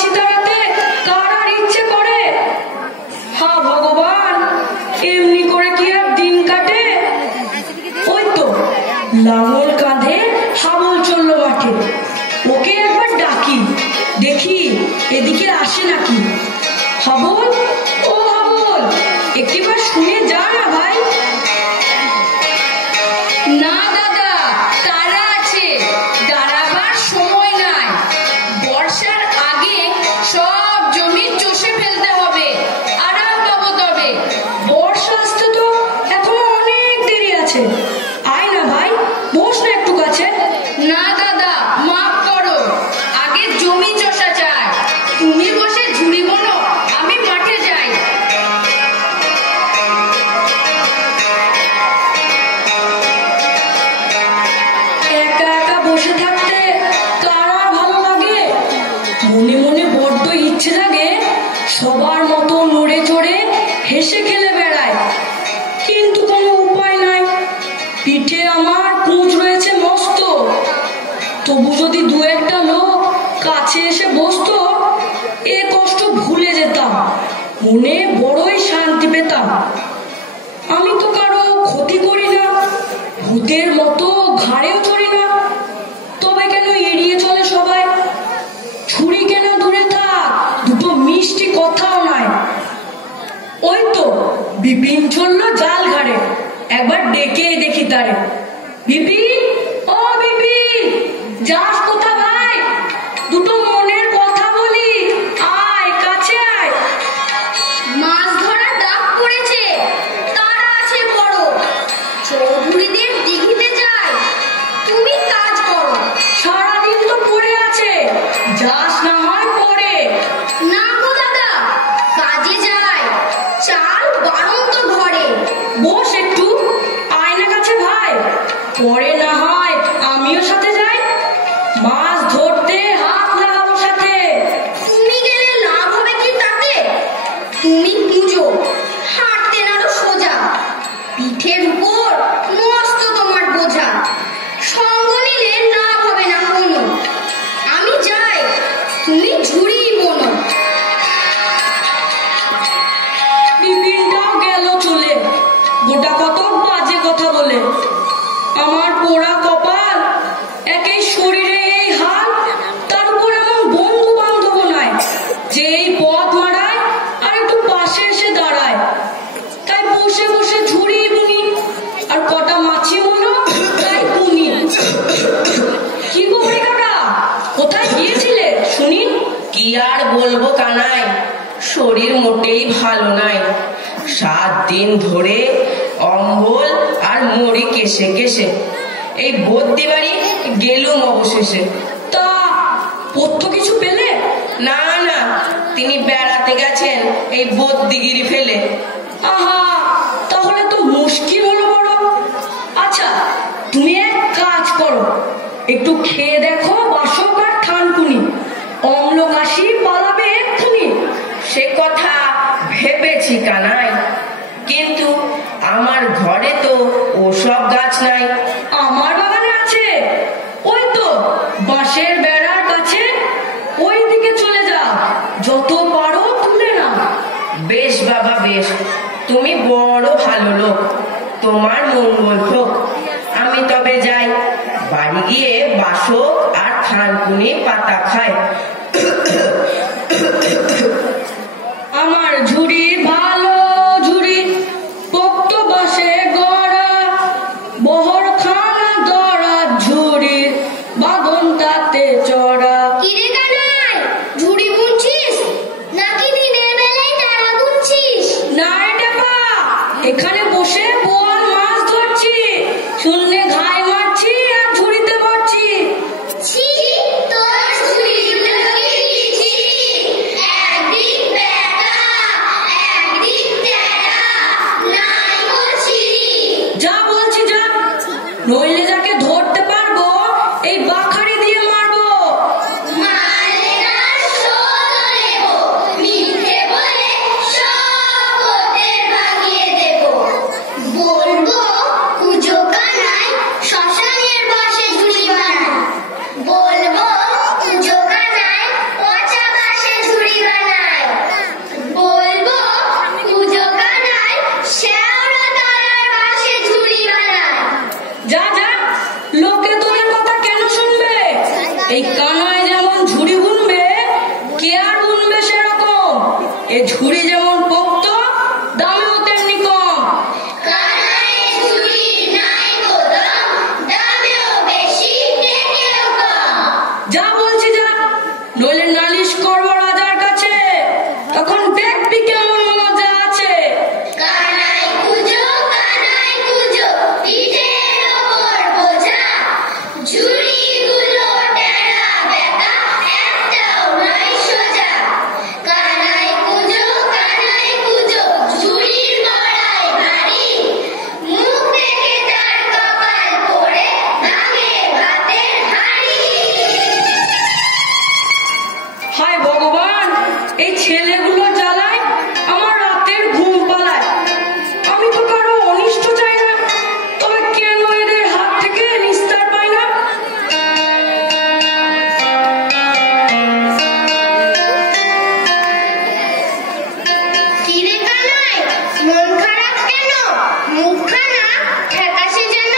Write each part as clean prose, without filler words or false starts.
মাছি তাড়াতে কার আর ইচ্ছে করে? হা ভগবান, এমনি করে কি আর দিন কাটে? ওই তো লাঙল কাঁধে হাবল চললো মাঠে। ওকে একবার ডাকি, দেখি এদিকে আসে নাকি। হাবল, ও হাবল, একটিবার শুনে যা না ভাই। না দাদা, তারা আছে, দাঁড়াবার সময় নাই। বর্ষার আগে সব জমি চষে ফেলতে হবে, আরাম পাবো তবে। বর্ষা আসতে তো এখনো অনেক দেরি আছে। আয় না ভাই, বস না একটু কাছে। না দাদা, মাফ করো, আগে জমি চষা চাই। তুমি বসে ঝুড়ি বোনো, আমি মাঠে যাই। একা একা বসে থাকতে কার আর ভালো লাগে? মনে মনে বড্ড ইচ্ছে জাগে সবার মতো নড়ে চড়ে হেসে খেলে বেড়ায়, কিন্তু কোনো উপায় নাই। পিঠে আমার কুঁচ রয়েছে মস্ত। তবু যদি দু একটা লোক কাছে এসে বসতো, এ কষ্ট ভুলে যেতাম, মনে বড়ই শান্তি পেতাম। আমি তো কারো ক্ষতি করি না, ভূতের মতো ঘাড়েও চড়ি না, তবে কেন এড়িয়ে চলে সবাই? ছুরি কেন দূরে থাক, দুটো মিষ্টি কথাও নাই। ওই তো বিপিন চললো জাল ঘাড়ে, একবার ডেকে দেখি তারে। বিপিন, ও বিপিন, যাস কোথা ভাই? দুটো মনের কথা বলি, আয় কাছে আয়। মাছ ধরার ডাক পড়েছে, তারা আছে বড়। চৌধুরীদের দিঘিতে যায়, তুমি কাজ করো। সারাদিন তো পড়ে আছে, যাস না হয় পরে। না গো দাদা, কাজে যায়, চাল বাড়ন্ত ঘরে। বস একটু, আয়না কাছে ভাই, পরে না হয় আমিও সাথে যাই। মাছ ধরতে হাত লাগাবো সাথে। তুমি গেলে লাভ হবে কি তাতে? তুমি পুজো, হাঁটতে নাড়ো সোজা, পিঠের উপর মস্ত তোমার বোঝা। সঙ্গ নিলে লাভ হবে না কোনো, আমি যাই, তুমি ঝুড়ি বোনো। বিপিনটাও গেল চলে, গোটা কত বাজে কথা বলে। আমার পোড়া কপাল, একেই শরীরে এই হাল, তার উপর এমন বন্ধু বান্ধব নাই যে এই পথ মারায় আর একটু পাশে এসে দাঁড়ায়। তাই বসে বসে ঝুড়ি বুনি, আর কটা মাছি হলো তাই বুনি। কি গো কাকা, কোথায় গিয়েছিলে শুনি? কি আর বলবো কানাই, শরীর মোটেই ভালো নাই। 7 দিন ধরে অম্বল আর মরি কেসে কেসে, এই বদ্যি বাড়ি গেলুম অবশেষে। তা পথ্য কিছু পেলে? না না, তিনি বেড়াতে গেছেন এই বদ্যিগিরি ফেলে। আহা, তাহলে তো মুশকিল হলো বড়। আচ্ছা, তুমি এক কাজ করো, একটু খেয়ে দেখো বাসক আর ঠানকুনি, অম্ল কাশি পালাবে এক্ষুনি। সে কথা ভেবেছি কানাই, কিন্তু আমার ঘরে তো ওসব গাছ নাই। আমার বাগানে আছে, ওই তো বাঁশের বেড়ার কাছে, ওই দিকে চলে যাও, যত পারো তুলে নাও। বেশ বাবা বেশ, তুমি বড় ভালো লোক, তোমার মঙ্গল হোক। আমি তবে যাই, বাড়ি গিয়ে বাসক আর থানকুনি পাতা খাই। আমার ঝুড়ি ভালো ঝুড়ি, পোক্ত বাসে গড়া, বহর খানা দড়া ঝুড়ির বাঁধন তাতে চড়া। কিরে কানাই, ঝুড়ি বুনছিস নাকি দিনের বেলায় টাকা গুনছিস? না রে টেপা, এখানে বসে বোয়াল মাছ ধরছি, শূন্যে ঘাই মারছি আর ঝুড়িতে ভরছি। ছি, তোর ঝুড়ি এ ঝুড়ি যেমন পোক্ত, দামেও তেমনি কম। কানাইয়ের ঝুড়ি নাই গো দাম, দামেও বেশি, টেকেও কম। যা বলছি যা, নইলে নালিশ করবো রাজার কাছে, তখন দেখবি কেমন মজা আছে। কানাই কুঁজো, পিঠের ওপর বোঝা, ঝুড়িগুলো টেরা বেঁকা, একটাও নাই সোজা। কানাই কুঁজো, ঝুড়ির গড়াই ভারী, মুখ দেখে তার কপাল পড়ে ভাঙে ভাতের হাঁড়ি। হায় ভগবান, এই ছেলেগুলো জ্বালায় আমার রাতের ঘুম পালায়। আমি তো কারো অনিষ্ট চাই না, তবে কেন এদের হাত থেকে নিস্তার পাই না? কিরে কানাই, মন খারাপ কেন? মুখখানা ফ্যাকাশে যেন।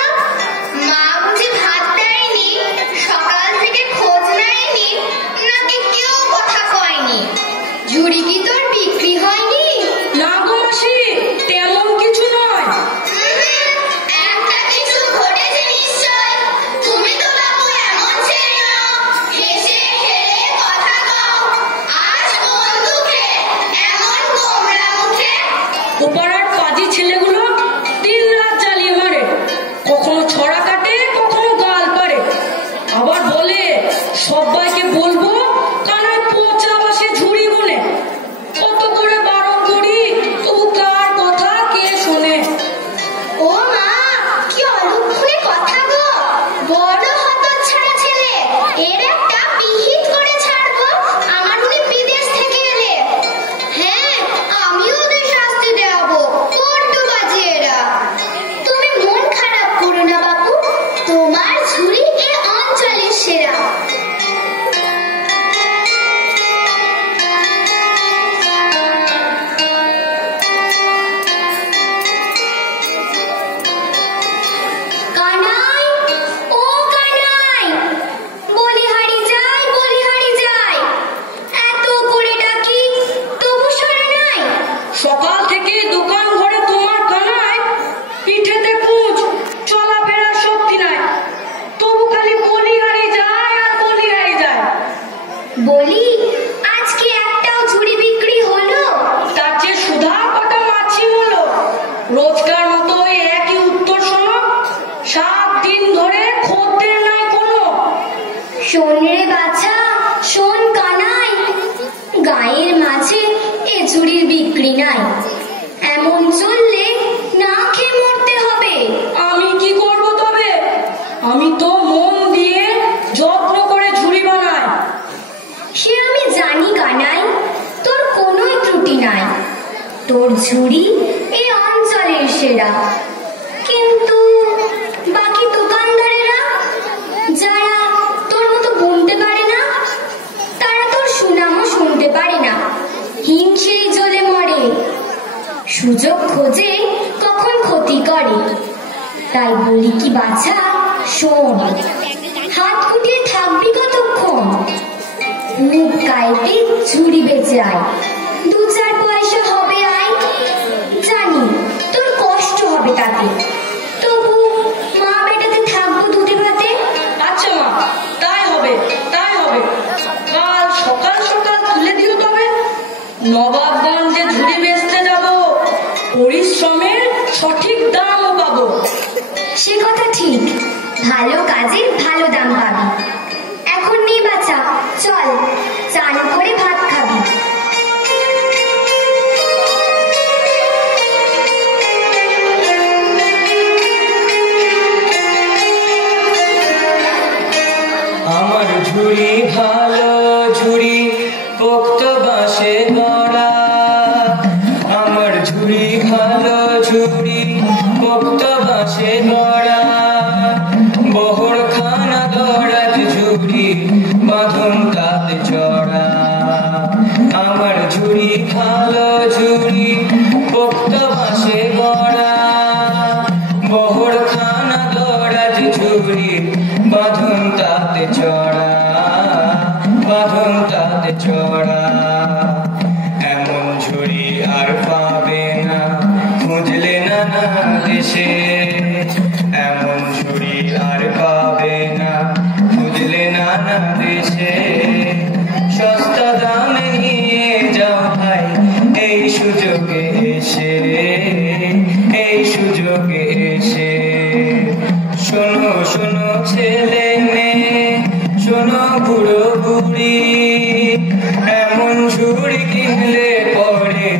মা বুঝি ভাত দেয়নি, সকাল থেকে খোঁজ নেয়নি, নাকি কেউ কথা কয়নি? ঝুড়ি কি তোর বিক্রি হয়নি? না গো মাসি, তেমন কিছু নয়। একটা কিছু ঘটেছে নিশ্চয়। তুমি তো বাবু এমন ছেলে নও, হেসে খেলে কথা কও। আজ কোন দুঃখে এমন গোমরা মুখে? ওপাড়ার পাজি ছেলেগুলো দিন রাত জ্বালিয়ে মারে, কখনো ছড়া কাটে, কখনো গাল পারে, আবার বলে সবাইকে বলবো কানাই পচা বাসে ঝুড়ি বনে। কত করে বারণ করি, তবু কার কথা কে শোনে? ও মা, কি অলক্ষণে কথা গো! বড় হতচ্ছাড়া ছেলে, এর একটা পিহিত করে ছাড়বো আমার উনি বিদেশ থেকে এলে। হ্যাঁ, আমিও ওদের শাস্তি দেওয়াবো, বড্ড বাজে এরা। তুমি মন খারাপ করো না বাপু, তোমার ঝুড়ি এ অঞ্চলের সেরা। কানাই, ও কানাই, বলিহারি যাই, এত করে ডাকি তবু সাড়া নাই। সকাল থেকে দোকান ঘরে তোমার কানাই, পিঠেতে কুঁচ, চলাফেরার শক্তি নাই, তবু খালি বলিহারি যায় আর বলিহারি যায়। বলি, আজকে একটাও ঝুড়ি বিক্রি হলো? তার চেয়ে সুধা কটা মাছি হলো। রোজকার মতো ওই একই উত্তর শোনো, 7 দিন ধরে খদ্দের নাই কোনো। শোন রে বাছা, শোন কানাই, গায়ের মাঝে এ ঝুড়ির বিক্রি নাই। এমন চললে না খেয়ে মরতে হবে। আমি কি করব তবে? আমি তো মন দিয়ে যত্ন করে ঝুড়ি বানাই। সে আমি জানি কানাই, তোর কোনোই ত্রুটি নাই। তোর ঝুড়ি এই অঞ্চলের সেরা। কিন্তু বাকি দোকানদারেরা, যারা তোর মতো গুনতে পারে না, তারা তোর সুনামও শুনতে পারে না, হিংসেই জ্বলে মরে। সুযোগ খোঁজে, কখন ক্ষতি করে। তাই বলি কি বাছা, শোন, হাত গুটিয়ে থাকবি কতক্ষণ? মুখ গাইতে ঝুড়ি বেঁচে আয়, 2-4 পয়সা হবে আয়। জানি তোর কষ্ট হবে তাতে, তবু মা বেটাতে থাকবো দুধে ভাতে। আচ্ছা মা, তাই হবে। কাল সকাল সকাল তুলে দিও তবে। নবাবগঞ্জে ঝুড়ি বেচতে যাব, পরিশ্রমের সঠিক দামও পাবো। সে কথা ঠিক, ভালো কাজের ভালো দাম পাবি। এখন নেই বাচ্চা, চল চান করে ভাত খাবি। আমার ঝুড়ি ভালো ঝুড়ি, পোক্ত বাঁশে গড়া। আমার ঝুড়ি ভালো ঝুড়ি, পোক্ত বাঁশে গড়া। বহরখানা দরাজ ঝুড়ি, বাঁধন তাতে চড়া। আমার ঝুড়ি ভালো ঝুড়ি, পোক্ত বাঁশে গড়া। বহরখানা দরাজ ঝুড়ি, বাঁধন তাতে চড়া। বাঁধন তাতে চড়া। এমন ঝুড়ি কিনলে পরে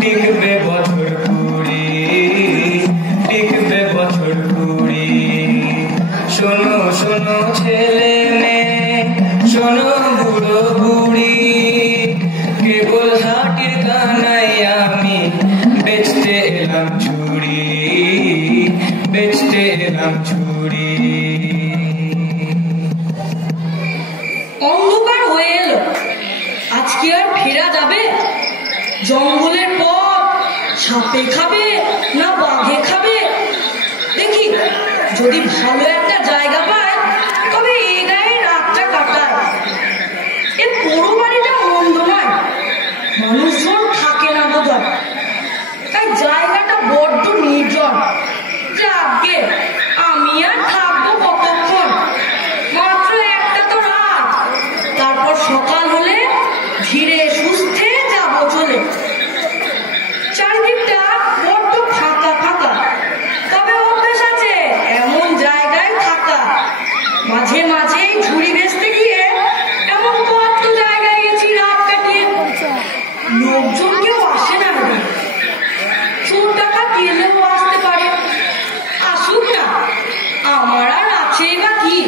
টিকবে বছর কুড়ি, টিকবে বছর কুড়ি। শোনো শোনো ছেলে মেয়ে, শোনো বুড়ো বুড়ি, কেবল হাটির কানাই আমি বেচতে এলাম ঝুড়ি, বেচতে এলাম ঝুড়ি। অন্ধকার হয়ে এলো, আজকে আর ফেরা যাবে? জঙ্গলের পথ সাপে খাবে না বাঘে খাবে? দেখি যদি ভালো একটা জায়গা পায় তবে এই গায়ে রাতটা কাটায়। এ পুরো বাড়িটা মন্দ নয়, মানুষজন থাকে না বোধহয়, তাই জায়গাটা বড্ড নির্জন। যাকে আমি আর থাকবো কতক্ষণ? মাত্র একটা তো রাত, তারপর সকাল হলে ধীরে সুস্থে যাবো চলে। চারিদিকটা বড্ড ফাঁকা ফাঁকা, তবে অভ্যেস আছে এমন জায়গায় থাকা। মাঝে মাঝে ঝুড়ি বেচতে গিয়ে এমন কত জায়গায় গেছি রাত কাটিয়ে। লোকজন কেউ আসে না, চোর টাকা গেলেও আসতে পারে, আসুক না, আমার আর আছেই বা কি?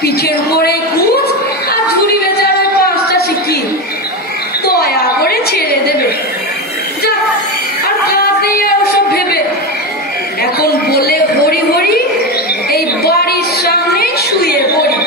পিঠের উপরে কুচ আর ঝুড়ি বেচার ওই 5টা সিকি, দয়া করে ছেড়ে দেবে। যাক, আর কাজ নেই আর ওসব ভেবে। এখন বলে হরি হরি এই বাড়ির সামনে শুয়ে পড়ি।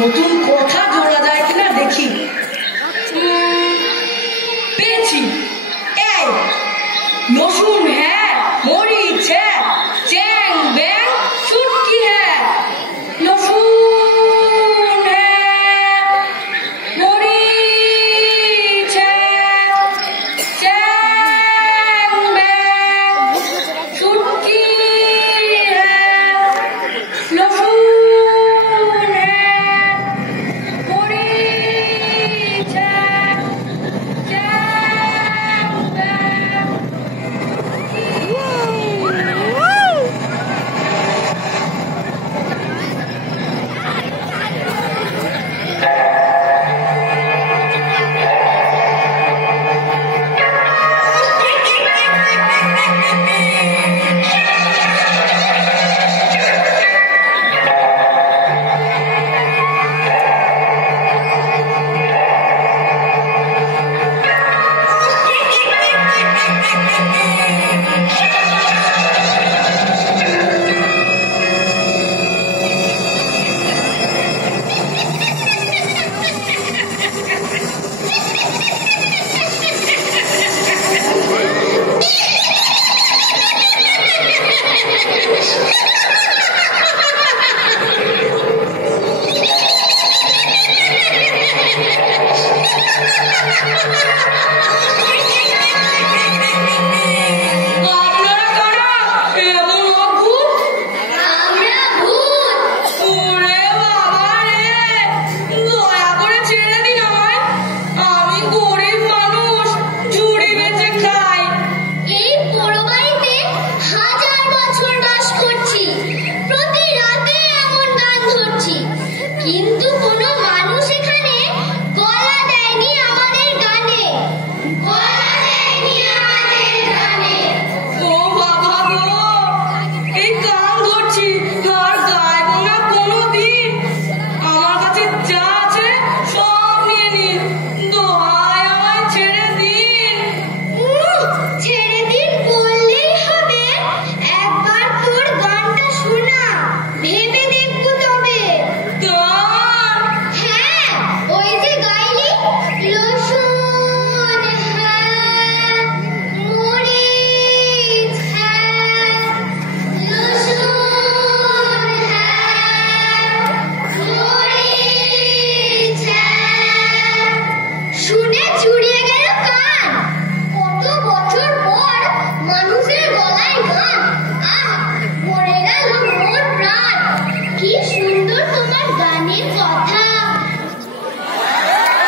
নতুন